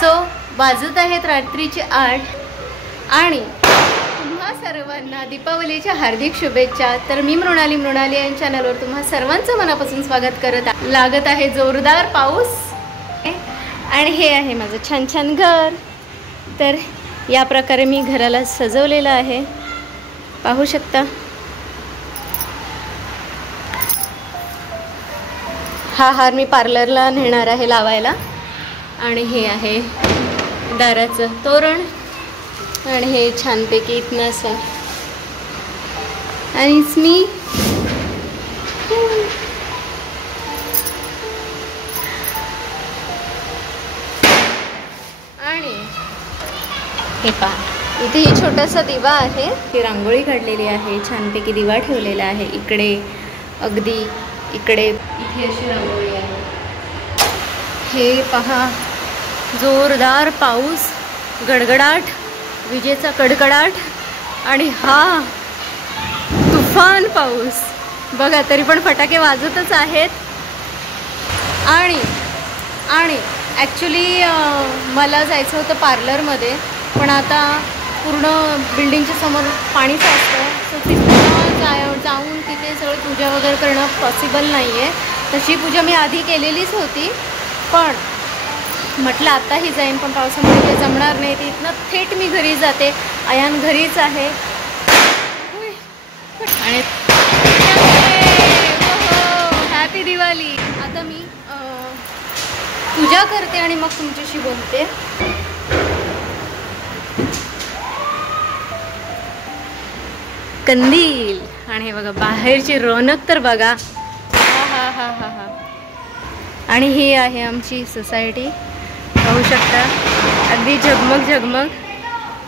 So वाजत आहेत रात्रीचे 8 आणि तुम्हा सर्वांना दीपावलीच्या हार्दिक शुभेच्छा। तर मी मृणाली या चॅनलवर तुम्हा सर्वांचं मनापासून स्वागत करत आहे। लागत आहे जोरदार पाऊस आणि हे आहे माझं छान छान घर। तर या प्रकारे मी घराला सजवलेलं आहे, पाहू शकता। हा हार मी पार्लरला नेणार आहे लावायला आणि हे आहे दाराचं तोरण आणि हे छानपैकी इथनं असं आणि मी आणि हे पहा, इथे ही छोटासा दिवा आहे, ती रांगोळी काढलेली आहे, छानपैकी दिवा ठेवलेला आहे। इकडे अगदी इकडे इथे अशी रांगोळी आहे। हे पहा, जोरदार पाऊस, गडगडाट, विजेचा कडकडाट आणि हा तुफान पाऊस बघा। तरी पण फटाके वाजतच आहेत। आणि ॲक्च्युली मला जायचं होतं पार्लरमध्ये, पण आता पूर्ण बिल्डिंगच्या समोर पाणी साचतं, सो तिथं जाऊन तिथे सगळं पूजा वगैरे करणं पॉसिबल नाही आहे। तशी पूजा मी आधी केलेलीच होती, पण म्हटलं आताही जाईन, पण पावसामुळे ते जमणार नाही। तिथनं थेट मी घरी जाते, अयान घरीच आहे आणि हॅपी दिवाळी। आता मी पूजा करते आणि मग तुमच्याशी बोलते। कंदील आणि बघा बाहेरची रौनक तर बघा, हा हा हा हा। आणि ही आहे आमची सोसायटी, पाहू शकता, अगदी झगमग झगमग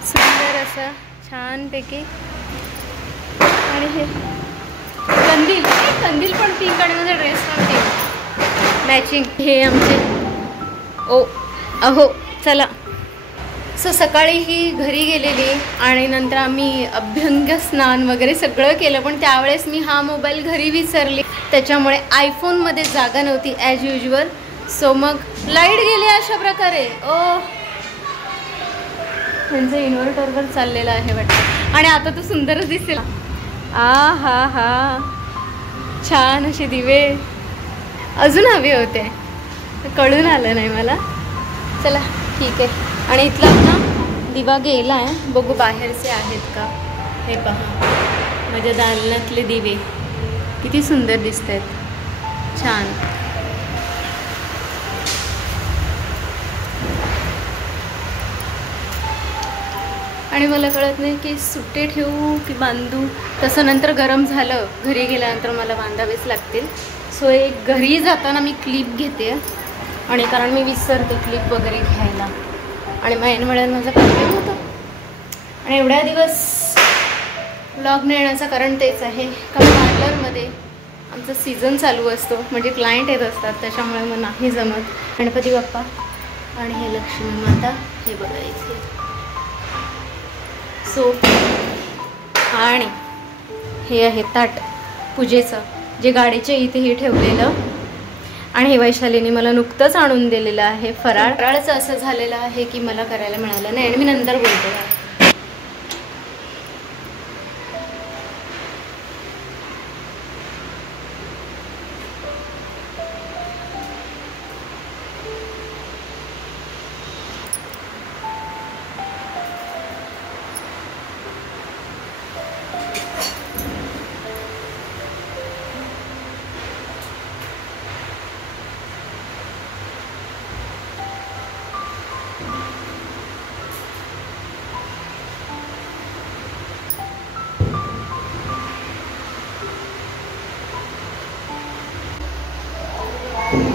सुंदर असं छानपैकी। आणि हे कंदील पण पिंक आणि माझा ड्रेस पण पिंक मॅचिंग। हे आमचे अहो चला। सो सकाळी ही घरी गेलेली आणि नंतर आम्ही अभ्यंग स्नान वगैरे सगळं केलं, पण त्यावेळेस मी हा मोबाईल घरी विसरली, त्याच्यामुळे आयफोनमध्ये जागा नव्हती ॲज युजल। सो मग लाईट गेली अशा प्रकारे। त्यांचं इन्व्हर्टरवर चाललेलं आहे वाटतं आणि आता तो सुंदरच दिसेल। हा हा, छान असे दिवे अजून हवे होते, कळून आलं नाही मला। चला ठीक आहे। आणि इथला ना दिवा गेला आहे, बघू बाहेरचे आहेत का। हे पहा, माझ्या दालनातले दिवे किती सुंदर दिसत आहेत, छान। आणि मला कळत नाही की सुट्टे ठेवू की बांधू, तसं नंतर गरम झालं घरी गेल्यानंतर मला बांधावेच लागतील। सो एक घरी जाताना मी क्लिप घेते आणि कारण मी विसरते क्लिप वगैरे घ्यायला आणि ऐन वेळेला माझं काम होतं। आणि एवढ्या दिवस व्लॉग न येण्याचं कारण तेच आहे, कारण पार्लरमध्ये आमचा सीझन चालू असतो, म्हणजे क्लायंट येत असतात, त्याच्यामुळे मग नाही जमत। गणपती बाप्पा आणि हे लक्ष्मी माता, हे बघायचे। सो आणि हे आहे ताट पूजेचं, जे गाडीच्या इथेही ठेवलेलं, आणि हे वैशालीने मला नुकतंच आणून दिलेलं आहे फराळाचं। असं झालेलं आहे की मला करायला मिळालं नाही आणि मी नंतर बोलते।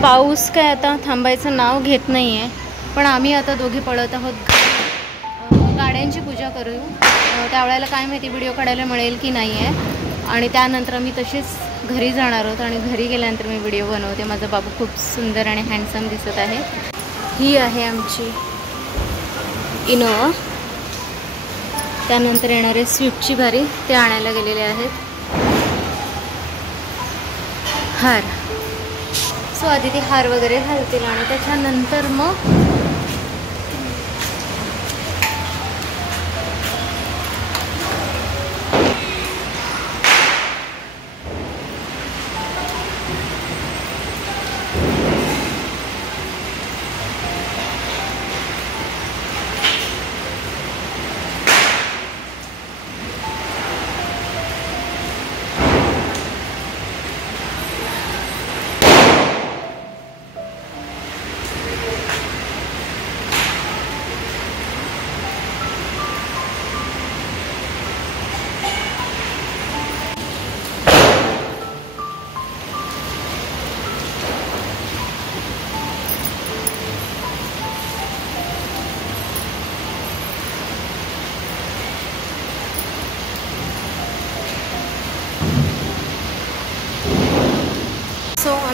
पाऊस काय आता थांबायचं नाव घेत नाही आहे, पण आम्ही आता दोघे पळत आहोत गाड्यांची पूजा करू। त्यावेळेला काय माहिती व्हिडिओ काढायला मिळेल की नाही आहे, आणि त्यानंतर आम्ही तसेच घरी जाणार आहोत आणि घरी गेल्यानंतर मी व्हिडिओ बनवते। माझा बाबू खूप सुंदर आणि हँडसम दिसत आहे। ही आहे आमची इनोवा, त्यानंतर येणारे स्विफ्टची बारी, ते आणायला गेलेले आहेत। हार, सो आधी ते हार वगैरे घालतील आणि त्याच्यानंतर मग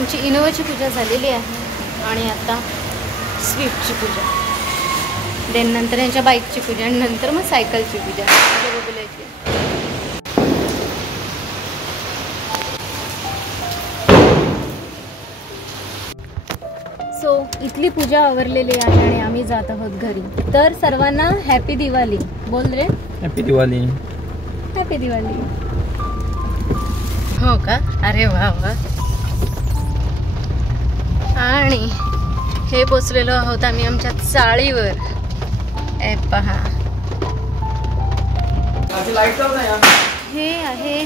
आमची इनोवाची पूजा झालेली आहे आणि आता स्विफ्टची पूजा, देन नंतर यांच्या बाईकची पूजा आणि नंतर मग सायकलची पूजा बबल्याची. सो इथली पूजा आवरलेली आहे आणि आम्ही जात आहोत घरी. तर सर्वांना हॅपी दिवाळी बोल रे. हॅपी दिवाळी. हॅपी दिवाळी. हो का, अरे वा वा. आणि हे पोचलेलो आहोत आम्ही आमच्या चाळीवर. ए पहा, हे आहे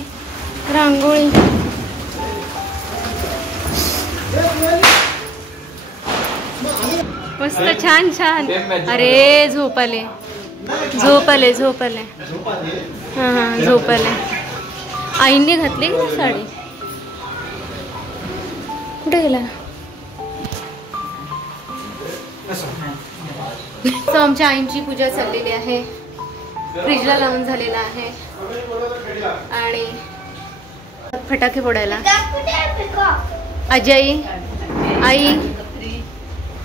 रांगोळी. मस्त छान छान. अरे झोपाले झोपाले झोपाले. हां हां झोपाले. आईने घातली का साडी? कुठे गेला? तर आमच्या आईंची पूजा चाललेली आहे, फ्रीजला लावून झालेला आहे आणि फटाके फोडायला. अजय, आई,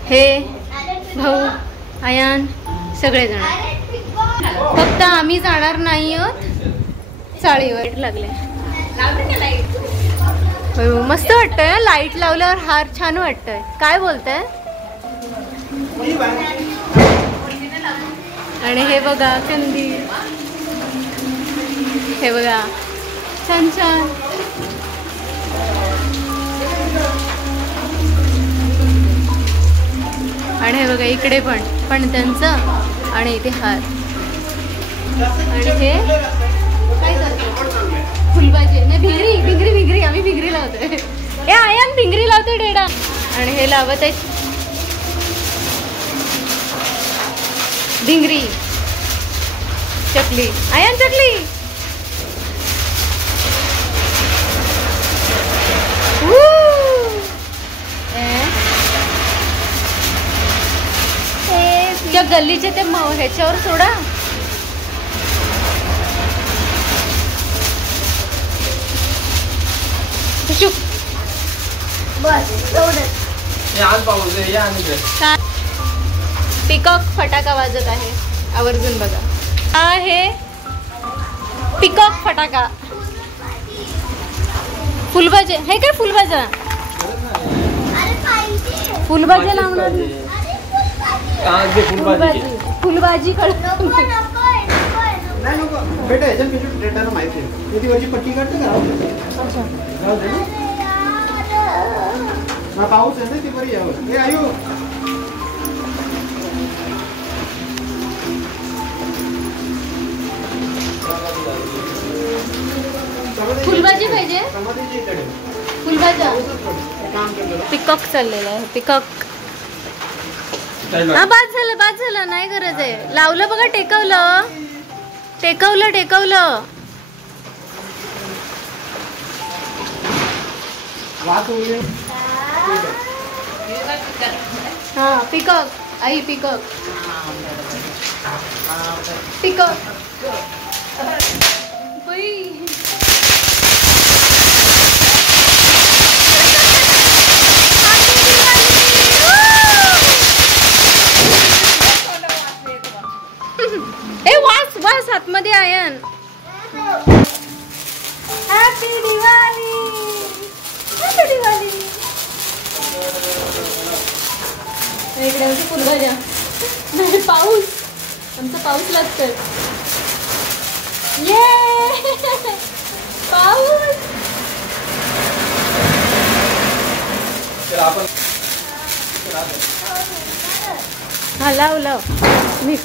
हे भाऊ, आयान सगळेजण. फक्त आम्ही जाणार नाही आहोत चाळीवर. लागले मस्त वाटतंय. लाईट लावल्यावर हार छान वाटतंय. काय बोलताय? आणि हे बघा कंदील, हे बघा छान छान. आणि हे बघा इकडे पण त्यांचं आणि इथे हार. आणि हे काय करतो? फुलभाजी नाही, भिंगरी भिंगरी भिंगरी. आम्ही भिंगरी लावतोय. हे आयान भिंगरी लावते डेडा. आणि हे लावत आहे भिंगरी. चकली, आयान चकली. त्या गल्लीचे ते ह्याच्यावर सोडा. पिकॉक फटाका वाजत आहे, आवर्जून बघा. हा आहे पिकॉक फटाका. फुलभाजी हे काय? फुलभाजा फुलभाजी लावणार. फुलभाजी बेटा याच्या माहिती आहे वरची पट्टी काढते का? पाऊस आहे ना ती बरी यावं. हे आयु फुलभाजी पाहिजे. फुलभाजा पिकॉक चाललेला आहे. पिकॉक. हा बाद झालं नाही गरज आहे. लावलं बघा. टेकवलं टेकवलं टेकवलं. हा पिकॉक. आई पिकॉक पिकॉक. ए वास वास आतमध्ये ion. Happy Diwali. Happy Diwali. इकडे आमची फुलभाज्या. नाही पाऊस. आमचा पाऊस लागतोय. ये पाऊस. हा लाव लाव. मी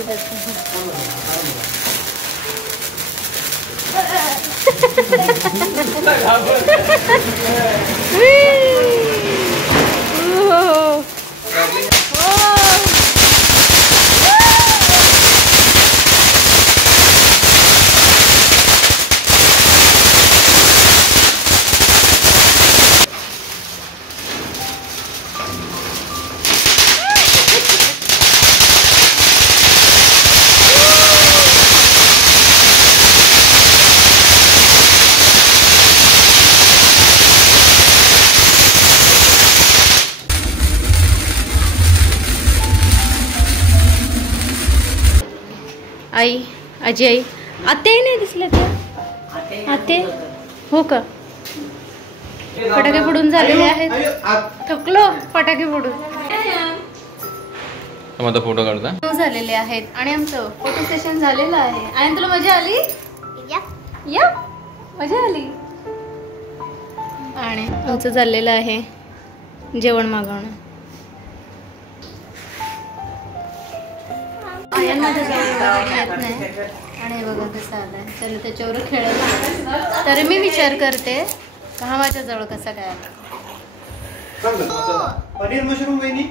आई, आजी आई, आते नाही दिसले ते आते हो का? फटाके फोडून झालेले आहेत. थकलो फटाके फोडून. फोटो काढता झालेले आहेत आणि आमचं फोटो सेशन झालेलं आहे. आणि तुला मजा आली? या मजा आली. आणि आमचं चाललेलं आहे जेवण मागवणं. आयन माझ्या जवळ येत नाही आणि बघा कसं आलाय. तर त्याच्यावर खेळत तर मी विचार करते का हा माझ्या जवळ कसा काय आला. पनीर मशरूम वहिनी.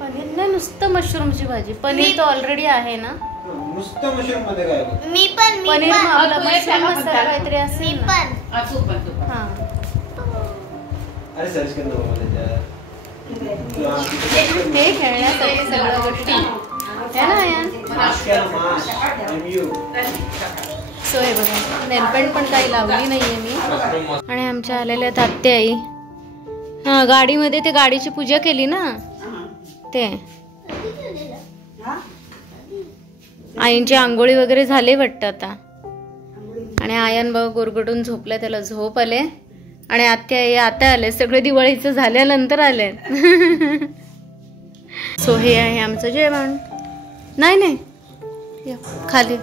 पनीर नाही, नुसतं मशरूमची भाजी. पनीर तर ऑलरेडी आहे ना. नुसतं मशरूम मध्ये काय? पनीर आपला मशरूम मसाला काहीतरी असेल ना. हा अरे सर्च कर हे खेळण्यासाठी सगळ्या गोष्टी आहे ना यार. सो हे बघा नेलपेंट पण काही लावली नाहीये मी. आणि आमच्या आलेल्या आत्या आई. हा गाडीमध्ये ते गाडीची पूजा केली ना ते. आईंची आंघोळी वगैरे झाले वाटतं आता. आणि आयन बघ गोरगडून झोपल्या, त्याला झोप आले. आणि आत्या आई आता आले, सगळे दिवाळीचं झाल्यानंतर आले. सो हे आहे आमचं जेवण. नाही नाही या खाली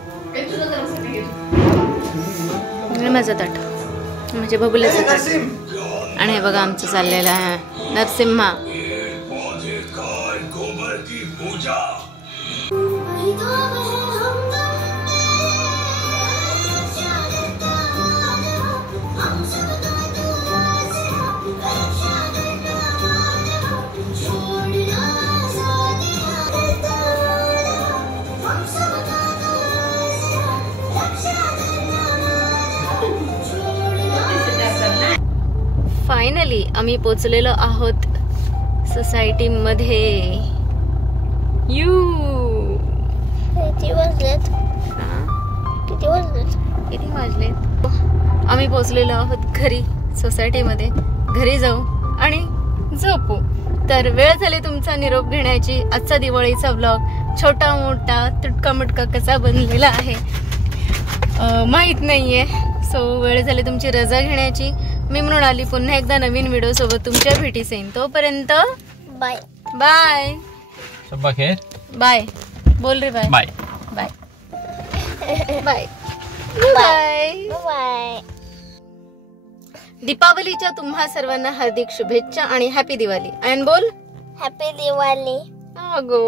माझं ताट म्हणजे बबुल्याचं ताट. आणि हे बघा आमचं चाललेलं आहे नरसिम्हा. फायनली आम्ही पोचलेलो आहोत सोसायटी मध्ये. किती वाजलेत? आम्ही पोचलेलो आहोत घरी सोसायटी मध्ये. घरी जाऊ आणि झोपू. तर वेळ झाली तुमचा निरोप घेण्याची. आजचा दिवाळीचा व्लॉग छोटा मोठा तुटका मुटका कसा बनलेला आहे माहित नाहीये. सो वेळ झाली तुमची रजा घेण्याची. मी म्हणून आली पुन्हा एकदा नवीन व्हिडिओ सोबत तुमच्या भेटीस येईन. तोपर्यंत बाय बाय बाय. बोल रे bye bye bye bye bye bye. दीपावलीच्या तुम्हा सर्वांना हार्दिक शुभेच्छा आणि हॅपी दिवाळी. आणि बोल हॅपी दिवाळी. अगो